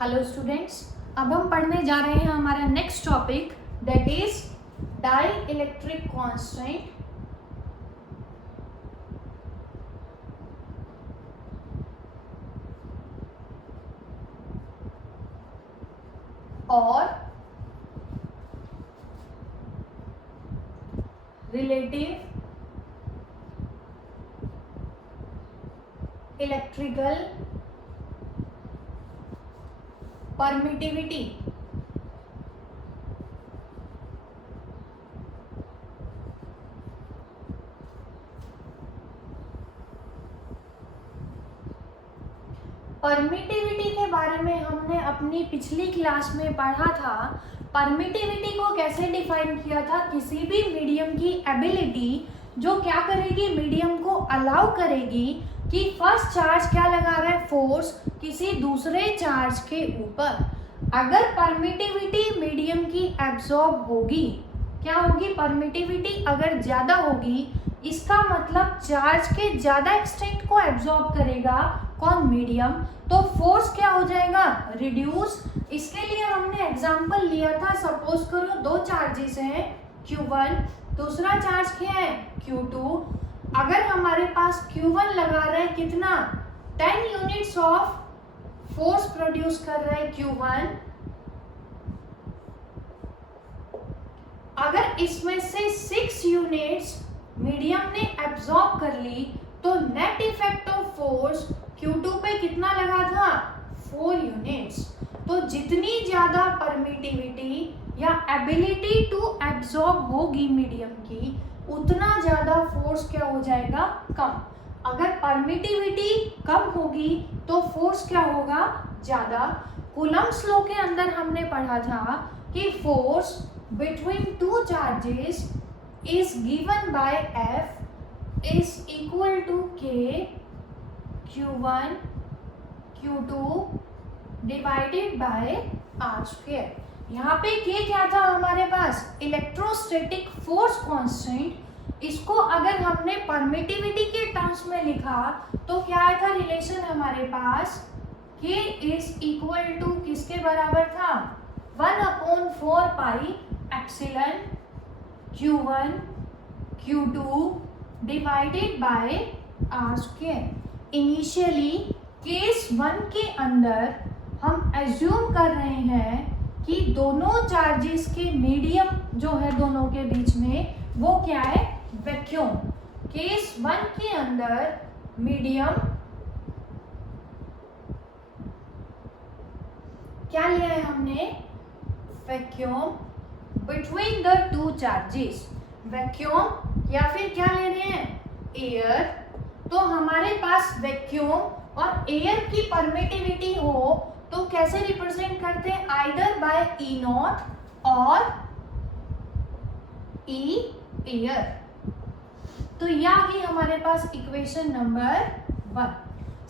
Hello students, अब हम पढ़ने जा रहे हैं हमारा next topic that is dielectric constant और रिलेटिव इलेक्ट्रिकल परमिटिविटी। परमिटिविटी के बारे में हमने अपनी पिछली क्लास में पढ़ा था। परमिटिविटी को कैसे डिफाइन किया था? किसी भी मीडियम की एबिलिटी जो क्या करेगी, मीडियम को अलाउ करेगी कि फर्स्ट चार्ज क्या लगा रहा है, फोर्स किसी दूसरे चार्ज के ऊपर। अगर परमिटिविटी मीडियम की एब्जॉर्ब होगी, क्या होगी? परमिटिविटी अगर ज़्यादा होगी, इसका मतलब चार्ज के ज़्यादा एक्सटेंट को एब्जॉर्ब करेगा कौन? मीडियम। तो फोर्स क्या हो जाएगा? रिड्यूस। इसके लिए हमने एग्जांपल लिया था, सपोज करो दो चार्जेस हैं Q1, दूसरा चार्ज क्या है Q2। अगर हमारे पास Q1 लगा रहा है कितना? 10 यूनिट्स ऑफ फोर्स प्रोड्यूस कर रहा है Q1। अगर इसमें से 6 यूनिट्स मीडियम ने एब्जॉर्ब कर ली तो net effect of force Q2 पे कितना लगा था? 4 यूनिट्स। तो जितनी ज्यादा परमिटिविटी या एबिलिटी टू एब्जॉर्ब होगी मीडियम की, उतना ज्यादा फोर्स क्या हो जाएगा? कम। अगर परमिटिविटी कम होगी तो फोर्स क्या होगा? ज्यादा। कूलम्ब्स लॉ के अंदर हमने पढ़ा था कि force between two charges is given by F is equal to K Q1 Q2 divided by R square। यहाँ पे K क्या था हमारे पास? Electrostatic force constant. इसको अगर हमने परमिटिविटी के टर्म्स में लिखा तो क्या आया था रिलेशन हमारे पास? K is equal to किसके बराबर था? 1/4 pi epsilon Q1 Q2 divided by R square. Initially case 1 के अंदर हम एज्यूम कर रहे हैं कि दोनों चार्जेस के मीडियम जो है दोनों के बीच में वो क्या है? वैक्यूम। केस 1 के अंदर मीडियम क्या लिया है हमने? Vacuum between the two charges. Vacuum या फिर क्या ले रहे हैं? एयर। तो हमारे पास वैक्यूम और एयर की परमिटिविटी हो तो कैसे रिप्रेजेंट करते हैं? आइदर बाय ई नॉट और ई एयर। तो यह आ गई हमारे पास इक्वेशन नंबर 1।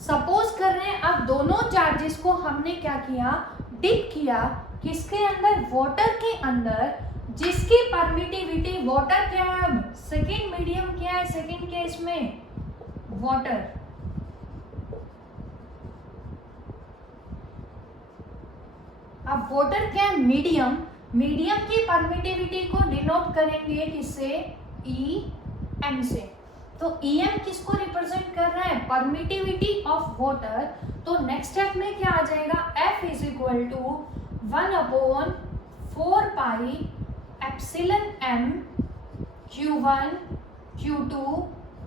सपोज कर रहे हैं अब दोनों चार्जेस को हमने क्या किया? डिप किया। किसके अंदर? वाटर के अंदर, जिसकी परमिटिविटी वाटर क्या है? अब सेकेंड मीडियम क्या है सेकेंड केस में? वाटर। अब वाटर क्या है? मीडियम। मीडियम की परमिटिविटी को डिनोट करेंगे किससे? ई एम से। तो ई एम किसको रिप्रेजेंट कर रहा है? Permittivity of water. तो नेक्स्ट स्टेप में क्या आ जाएगा? F is equal to 1/4 pi epsilon m Q1 Q2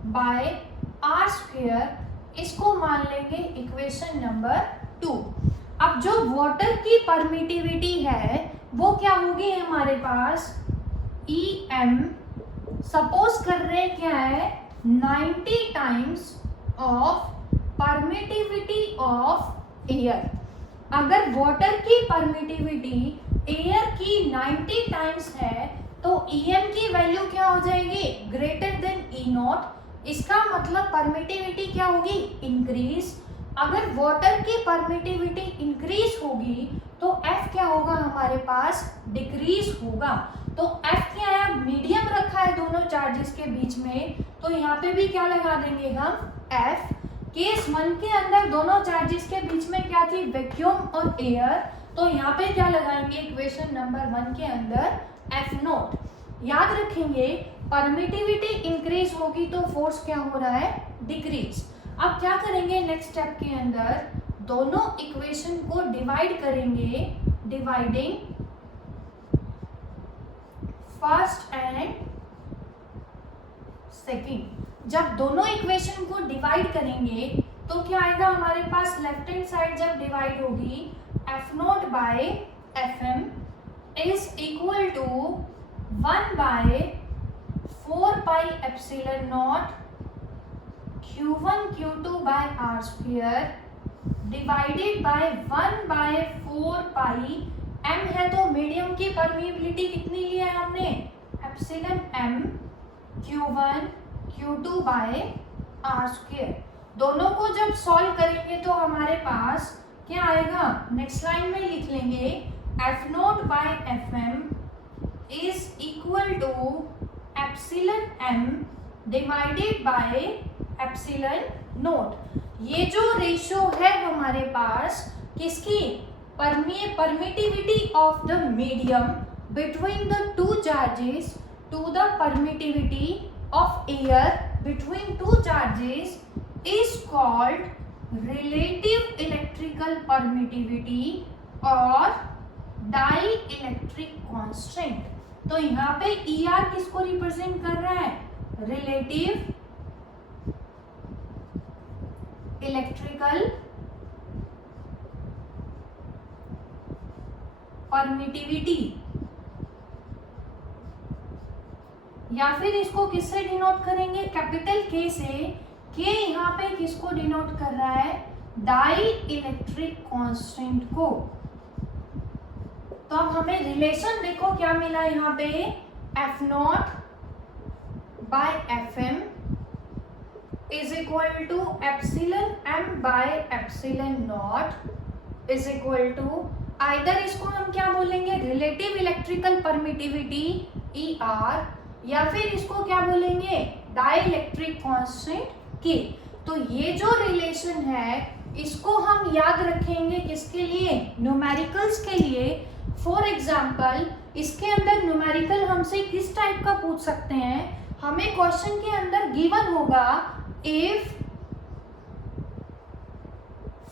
by R square. इसको मान लेंगे इक्वेशन नंबर 2। अब जो वाटर की परमिटिविटी है वो क्या होगी हमारे पास? E M. सपोज कर रहे हैं क्या है? 90 times of permittivity of air. अगर वाटर की परमिटिविटी एयर की 90 टाइम्स है तो EM की वैल्यू क्या हो जाएगी? Greater than E not. इसका मतलब परमिटिविटी क्या होगी? इंक्रीज। अगर वाटर की परमिटिविटी इंक्रीज होगी तो F क्या होगा हमारे पास? डिक्रीज होगा। तो F क्या है? मीडियम रखा है दोनों चार्जेस के बीच में, तो यहाँ पे भी क्या लगा देंगे हम? F। केस 1 के अंदर दोनों चार्जेस के बीच में क्या थी, वैक्यूम और एयर, तो यहाँ पे क्या लगाएंगे इक्वेशन नंबर 1 के अंदर एफ नोट। याद रखेंगे परमिटिविटी इंक्रीज होगी तो फोर्स क्या हो रहा है, डिक्रीज। अब क्या करेंगे नेक्स्ट स्टेप के अंदर, दोनों इक्वेशन को डिवाइड करेंगे, डिवाइडिंग फर्स्ट एंड सेकंड। जब दोनों इक्वेशन को डिवाइड करेंगे तो क्या आएगा हमारे पास, लेफ्ट हैंड साइड जब डिवाइड होगी F naught by F M is equal to 1 by 4 pi epsilon naught Q1 Q2 by R square divided by 1 by 4 pi m है तो मीडियम की परमिएबिलिटी कितनी ली है हमने, epsilon m Q1 Q2 by R square. दोनों को जब सॉल्व करेंगे तो हमारे पास क्या आएगा, नेक्स्ट लाइन में लिख लेंगे F naught by F M is equal to epsilon m divided by epsilon naught. ये जो रेशियो है हमारे पास किसकी, permittivity of the medium between the two charges to the permittivity of air between two charges is called relative electrical permittivity और dielectric constant. तो यहाँ पे ER किसको रिप्रेजेंट कर रहा है, रिलेटिव इलेक्ट्रिकल परमिटिविटी, या फिर इसको किससे डिनोट करेंगे, कैपिटल K से। K यहाँ पे किसको डिनोट कर रहा है, डाई इलेक्ट्रिक कांस्टेंट को। तो अब हमें रिलेशन देखो क्या मिला यहाँ पे, F naught by F M is equal to epsilon m by epsilon naught is equal to, either इसको हम क्या बोलेंगे, रिलेटिव इलेक्ट्रिकल परमिटिविटी ER, या फिर इसको क्या बोलेंगे, डाई इलेक्ट्रिक कांस्टेंट K। तो ये जो रिलेशन है इसको हम याद रखेंगे किसके लिए, न्यूमेरिकल्स के लिए। फॉर एग्जाम्पल इसके अंदर न्यूमेरिकल हमसे किस टाइप का पूछ सकते हैं, हमें क्वेश्चन के अंदर गिवन होगा इफ,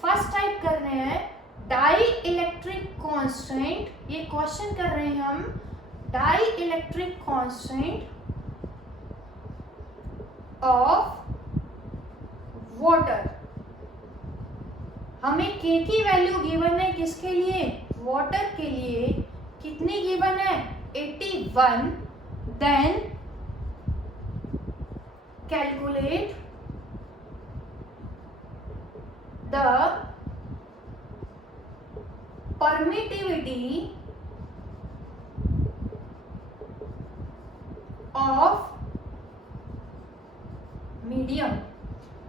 फर्स्ट टाइप कर रहे हैं डाई इलेक्ट्रिक कांस्टेंट, ये क्वेश्चन कर रहे हैं हम, dielectric constant of water. हमें K की वैल्यू गिवन है किसके लिए, वाटर के लिए, कितनी गिवन है, 81। Then calculate the permittivity of medium.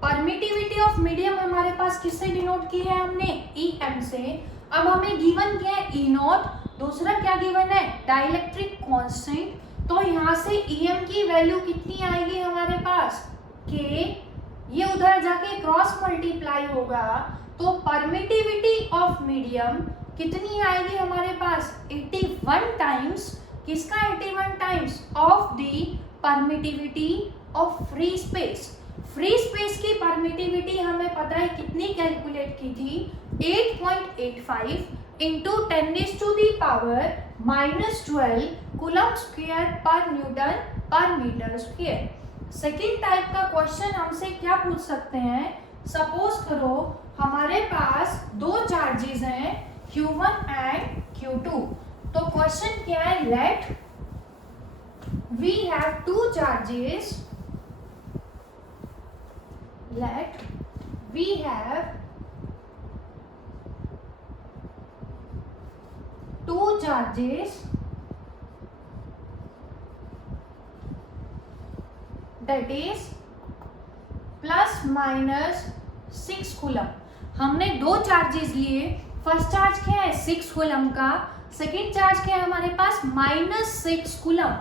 Permittivity of medium हमारे पास किससे डिनोट की है हमने, EM से। अब हमें गिवन क्या है, E नॉट, दूसरा क्या गिवन है, डाइलेक्ट्रिक कांस्टेंट। तो यहाँ से EM की वैल्यू कितनी आएगी हमारे पास, K, ये उधर जाके क्रॉस मल्टीप्लाई होगा तो परमिटिविटी ऑफ मीडियम कितनी आएगी हमारे पास, 81 टाइम्स, किसका 81 times, of the permittivity of free space. Free space की परमिटिविटी हमें पता है कितनी कैलकुलेट की थी, 8.85 इंटू 10⁻⁻12 कूलम स्क्वायर पर न्यूटन पर मीटर स्क्वायर। सेकेंड टाइप का क्वेश्चन हमसे क्या पूछ सकते हैं, सपोज करो हमारे पास दो चार्जेस हैं Q1 एंड Q2। तो क्वेश्चन क्या है, let we have two charges, let we have two charges that is plus minus 6 coulomb. हमने दो चार्जेस लिए, फर्स्ट चार्ज क्या है 6 कूलम का, सेकेंड चार्ज क्या है हमारे पास -6 coulomb,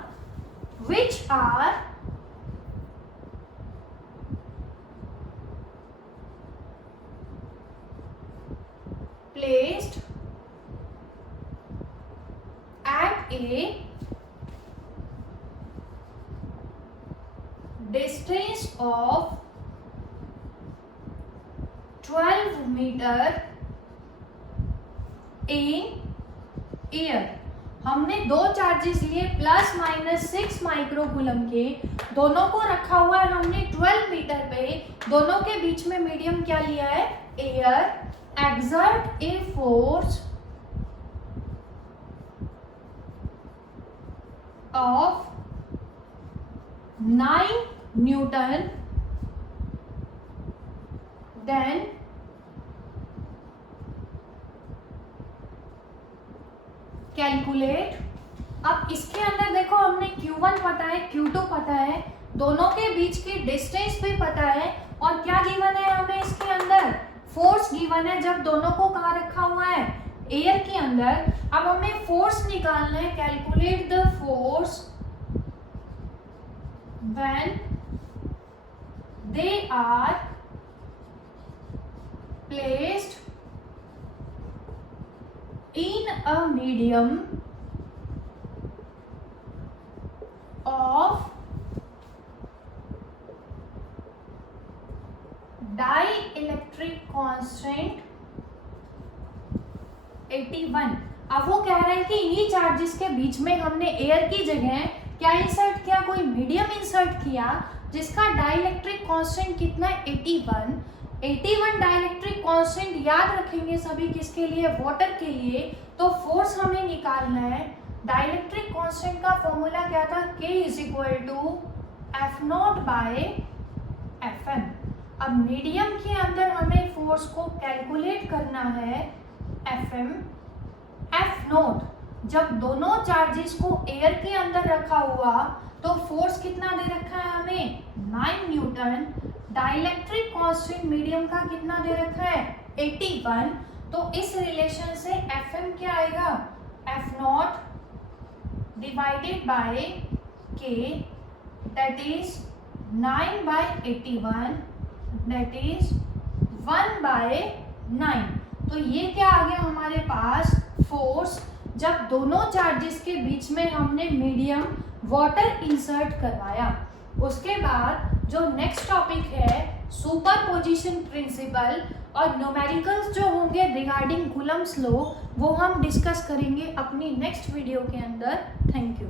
which are placed at a distance of 12 meter in air। हमने दो चार्जेस लिए +-6 माइक्रोकूलम के, दोनों को रखा हुआ है हमने 12 मीटर पे, दोनों के बीच में मीडियम क्या लिया है, air. Exert a force of 9 newton, then calculate. अब इसके अंदर देखो हमने Q1 पता है, Q2 पता है, दोनों के बीच की डिस्टेंस भी पता है, और क्या गिवन है हमें इसके अंदर, फोर्स गिवन है। जब दोनों को कहाँ रखा हुआ है, एयर के अंदर। अब हमें फोर्स निकालना है। Calculate the force when they are placed in a medium of dielectric constant 81। अब वो कह रहा है कि इन्हीं चार्जेस के बीच में हमने एयर की जगह क्या इंसर्ट किया, कोई मीडियम इंसर्ट किया जिसका डाइलेक्ट्रिक कांस्टेंट कितना है, 81 डाइलेक्ट्रिक कांस्टेंट याद रखेंगे सभी, किसके लिए, वाटर के लिए। तो फोर्स हमें निकालना है। डाइलेक्ट्रिक कांस्टेंट का फॉर्मूला क्या था, K = F0/Fm। अब मीडियम के अंदर हमें फोर्स को कैलकुलेट करना है, Fm F0। जब दोनों चार्जेस को एयर के अंदर रखा हुआ तो फोर्स कितना दे रखा है हमें, 9 न्यूटन। डाइलेक्ट्रिक कांस्टेंट मीडियम का कितना दे रखा है, 81। तो इस रिलेशन से Fm क्या आएगा, F0 / K, that is 9/81, that is 1/9। तो ये क्या आ गया हमारे पास, फोर्स जब दोनों चार्जेस के बीच में हमने मीडियम वाटर इंसर्ट करवाया। उसके बाद जो नेक्स्ट टॉपिक है सुपरपोजिशन प्रिंसिपल और न्यूमेरिकल्स जो होंगे रिगार्डिंग कूलम्स लॉ, वो हम डिस्कस करेंगे अपनी नेक्स्ट वीडियो के अंदर। Thank you.